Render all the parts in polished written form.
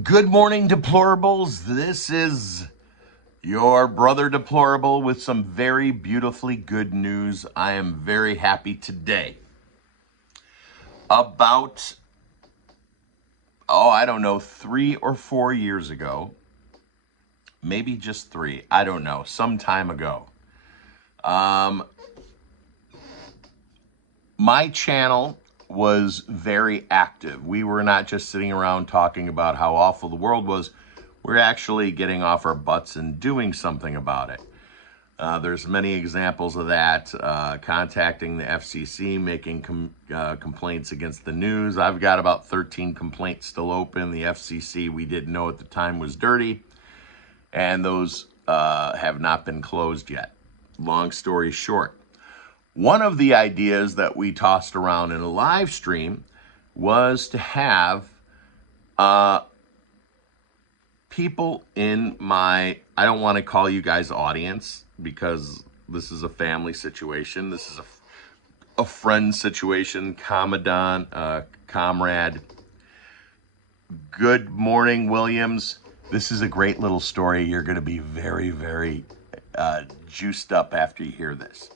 Good morning, deplorables. This is your brother Deplorable with some very beautifully good news. I am very happy today about, I don't know, 3 or 4 years ago, maybe just three, I don't know, some time ago. My channel was very active. We were not just sitting around talking about how awful the world was. We're actually getting off our butts and doing something about it. There's many examples of that, contacting the FCC, making complaints against the news. I've got about 13 complaints still open. The FCC, we didn't know at the time, was dirty, and those have not been closed yet. Long story short, one of the ideas that we tossed around in a live stream was to have people in my, I don't want to call you guys audience because this is a family situation. This is a friend situation, comrade. Good morning, Williams. This is a great little story. You're going to be very, very juiced up after you hear this.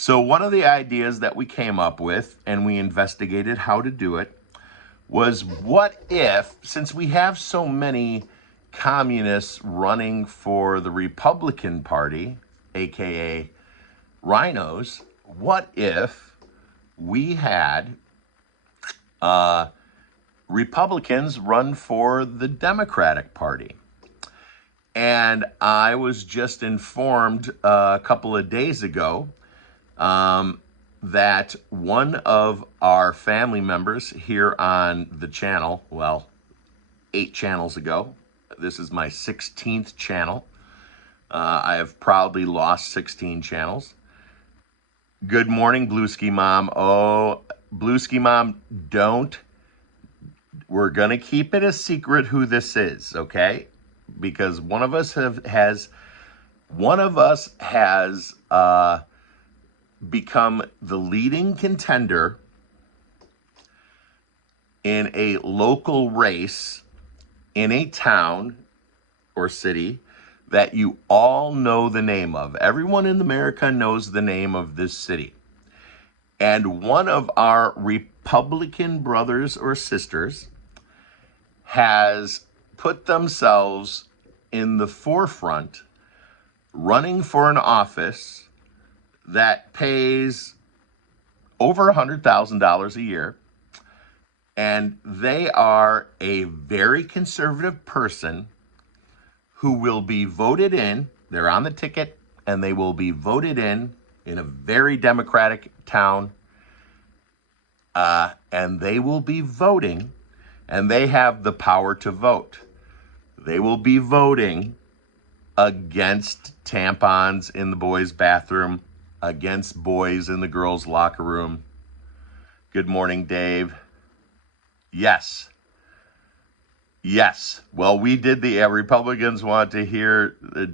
So one of the ideas that we came up with, and we investigated how to do it, was what if, since we have so many communists running for the Republican Party, aka rhinos, what if we had Republicans run for the Democratic Party? And I was just informed a couple of days ago that one of our family members here on the channel, well, 8 channels ago, this is my 16th channel. I have proudly lost 16 channels. Good morning, Blueski Mom. Oh, Blueski Mom, we're going to keep it a secret who this is, okay? Because one of us has become the leading contender in a local race in a town or city that you all know the name of. Everyone in America knows the name of this city. And one of our Republican brothers or sisters has put themselves in the forefront running for an office that pays over $100,000 a year. And they are a very conservative person who will be voted in. They're on the ticket, and they will be voted in a very democratic town. And they will be voting, and they have the power to vote. They will be voting against tampons in the boys' bathroom, against boys in the girls' locker room. Good morning, Dave. Yes. Well, we did Republicans want to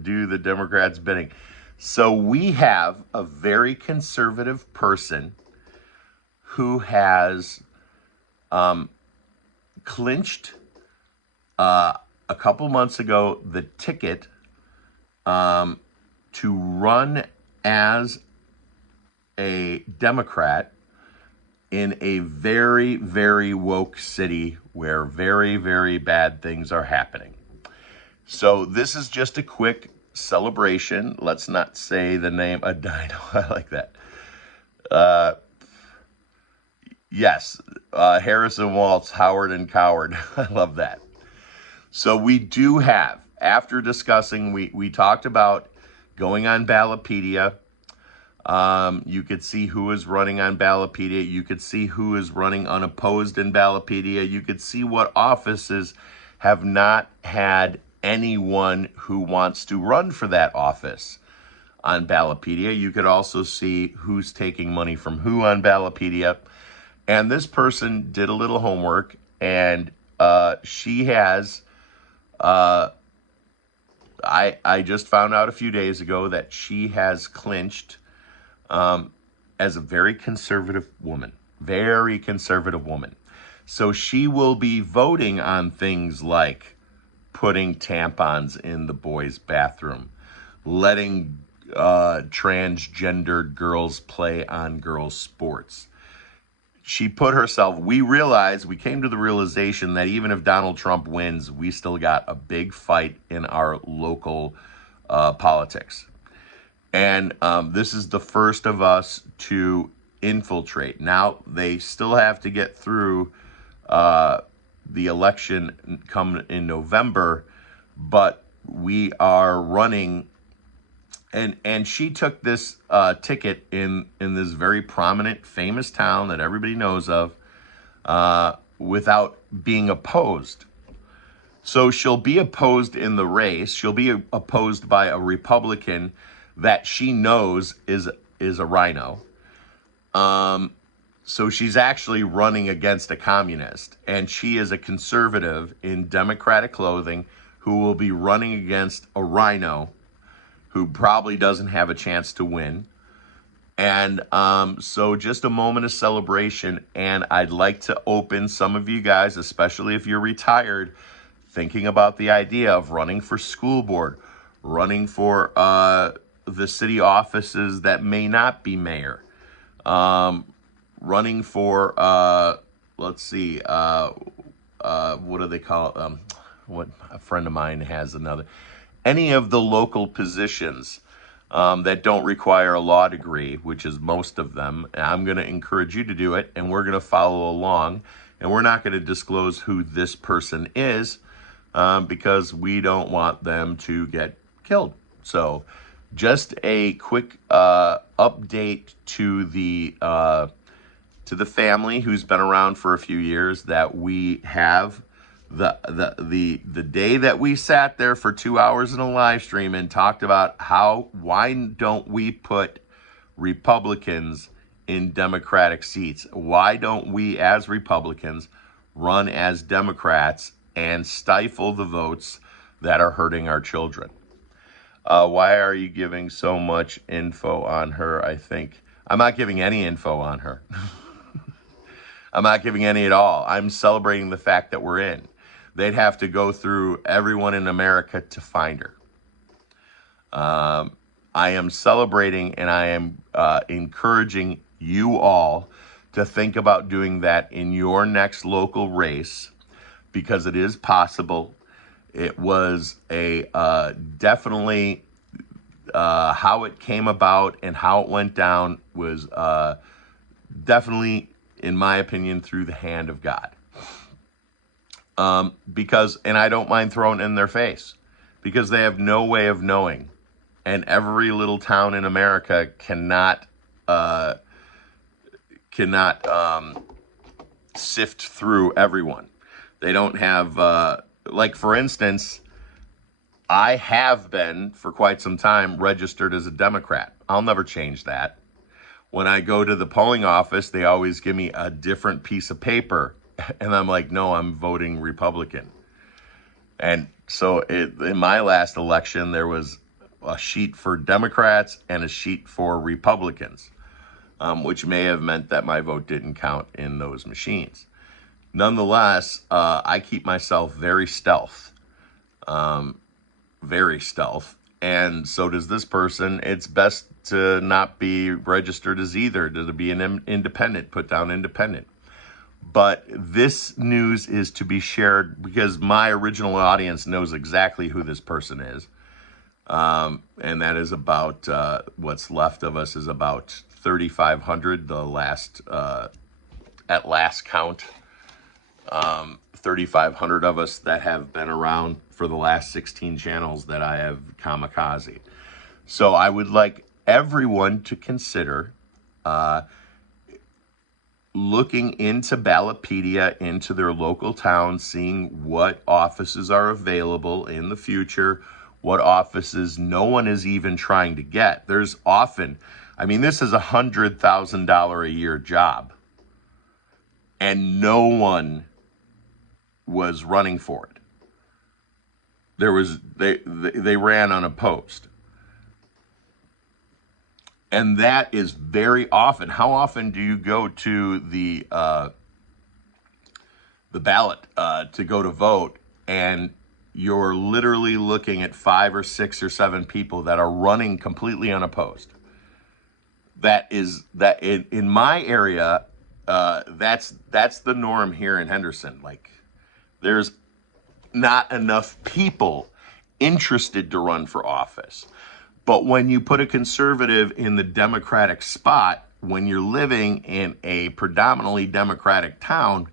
do the Democrats' bidding. So we have a very conservative person who has clinched a couple months ago the ticket to run as a Democrat in a very, very woke city where very, very bad things are happening. So this is just a quick celebration. Let's not say the name, a dino. I like that. Yes, Harrison Waltz, Howard and Coward. I love that. So we do have, after discussing, we talked about going on Ballotpedia. You could see who is running on Ballotpedia. You could see who is running unopposed in Ballotpedia. You could see what offices have not had anyone who wants to run for that office on Ballotpedia. You could also see who's taking money from who on Ballotpedia. And this person did a little homework, and she has, I just found out a few days ago that she has clinched as a very conservative woman. So she will be voting on things like putting tampons in the boys' bathroom, letting transgendered girls play on girls' sports. She put herself, we came to the realization that even if Donald Trump wins, we still got a big fight in our local politics. And this is the first of us to infiltrate. Now, they still have to get through the election come in November, but we are running. And she took this ticket in this very prominent, famous town that everybody knows of without being opposed. So she'll be opposed in the race. She'll be opposed by a Republican that she knows is a rhino. So she's actually running against a communist, and she is a conservative in Democratic clothing who will be running against a rhino who probably doesn't have a chance to win. And so just a moment of celebration, and I'd like to open some of you guys, especially if you're retired, thinking about the idea of running for school board, running for the city offices that may not be mayor, running for, let's see, what do they call it? What a friend of mine has another. Any of the local positions that don't require a law degree, which is most of them. I'm going to encourage you to do it, and we're going to follow along. And we're not going to disclose who this person is because we don't want them to get killed. So just a quick update to the family who's been around for a few years that we have the day that we sat there for 2 hours in a live stream and talked about why don't we put Republicans in Democratic seats? Why don't we as Republicans run as Democrats and stifle the votes that are hurting our children? Why are you giving so much info on her? I think I'm not giving any info on her. I'm not giving any at all. I'm celebrating the fact that we're in. They'd have to go through everyone in America to find her. I am celebrating, and I am encouraging you all to think about doing that in your next local race, because it is possible. It was a definitely how it came about and how it went down was definitely, in my opinion, through the hand of God. Because, and I don't mind throwing it in their face, because they have no way of knowing, and every little town in America cannot sift through everyone. They don't have, like for instance, I have been for quite some time registered as a Democrat. I'll never change that. When I go to the polling office, they always give me a different piece of paper. And I'm like, no, I'm voting Republican. And so in my last election, there was a sheet for Democrats and a sheet for Republicans, which may have meant that my vote didn't count in those machines. Nonetheless, I keep myself very stealth. And so does this person. It's best to not be registered as either, to be an independent, put down independent. But this news is to be shared because my original audience knows exactly who this person is. And that is about, what's left of us is about 3,500, the last, at last count. 3,500 of us that have been around for the last 16 channels that I have kamikaze. So I would like everyone to consider looking into Ballotpedia, into their local town, seeing what offices are available in the future, what offices no one is even trying to get. There's often, I mean, this is $100,000 a year job, and no one was running for it. They ran unopposed. And that is very often. How often do you go to the the ballot to go to vote, and you're literally looking at 5 or 6 or 7 people that are running completely unopposed. That in my area, that's the norm here in Henderson. Like, there's not enough people interested to run for office. But when you put a conservative in the Democratic spot, when you're living in a predominantly Democratic town,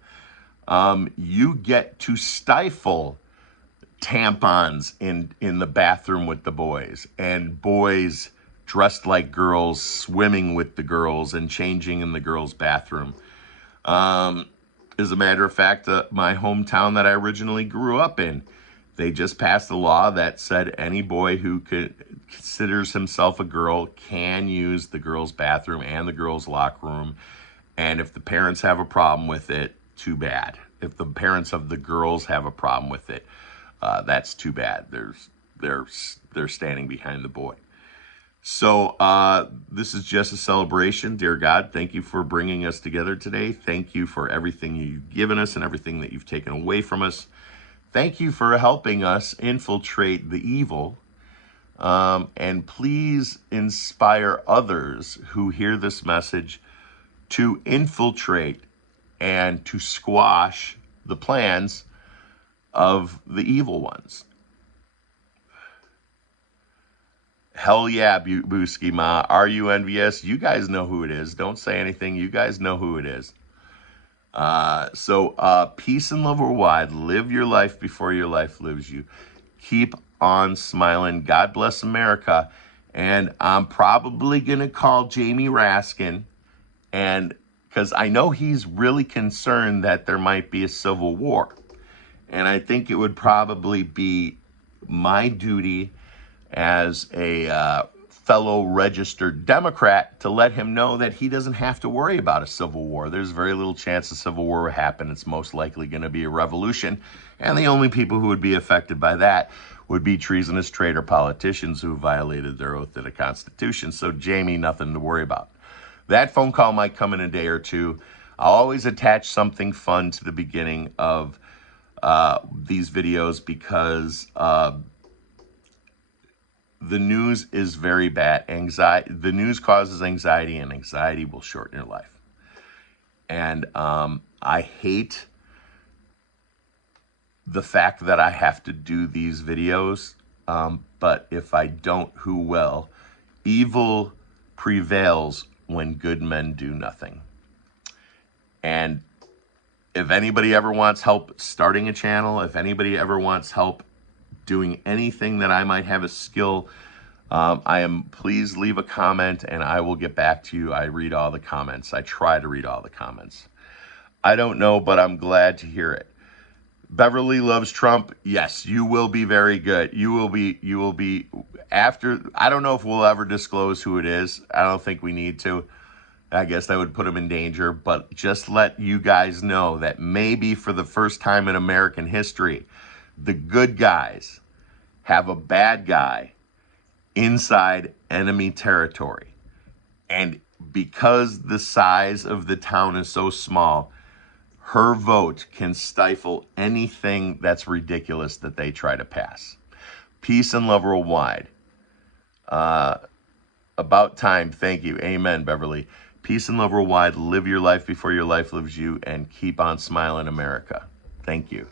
you get to stifle tampons in the bathroom with the boys, and boys dressed like girls swimming with the girls and changing in the girls' bathroom. As a matter of fact, my hometown that I originally grew up in, they just passed a law that said any boy who considers himself a girl can use the girls' bathroom and the girls' locker room. And if the parents have a problem with it, too bad. If the parents of the girls have a problem with it, that's too bad. They're standing behind the boy. So this is just a celebration. Dear God, thank you for bringing us together today. Thank you for everything you've given us and everything that you've taken away from us. Thank you for helping us infiltrate the evil. And please inspire others who hear this message to infiltrate and to squash the plans of the evil ones. Hell yeah, Booski Ma. Are you envious? You guys know who it is. Don't say anything. You guys know who it is. So peace and love worldwide. Live your life before your life lives you. Keep on smiling. God bless America. And I'm probably going to call Jamie Raskin, and because I know he's really concerned that there might be a civil war. And I think it would probably be my duty as a fellow registered Democrat to let him know that he doesn't have to worry about a civil war. There's very little chance a civil war will happen. It's most likely going to be a revolution. And the only people who would be affected by that would be treasonous traitor politicians who violated their oath to the Constitution. So Jamie, nothing to worry about. That phone call might come in a day or two. I'll always attach something fun to the beginning of these videos because the news is very bad. The news causes anxiety, and anxiety will shorten your life. And I hate the fact that I have to do these videos, but if I don't, who will? Evil prevails when good men do nothing. And if anybody ever wants help starting a channel, if anybody ever wants help doing anything that I might have a skill, please leave a comment and I will get back to you. I read all the comments. I try to read all the comments. I don't know, but I'm glad to hear it. Beverly loves Trump. Yes, you will be very good. You will be after. I don't know if we'll ever disclose who it is. I don't think we need to. I guess that would put him in danger, but just let you guys know that maybe for the first time in American history, the good guys have a bad guy inside enemy territory. And because the size of the town is so small, her vote can stifle anything that's ridiculous that they try to pass. Peace and love worldwide. About time. Thank you. Amen, Beverly. Peace and love worldwide. Live your life before your life lives you, and keep on smiling, America. Thank you.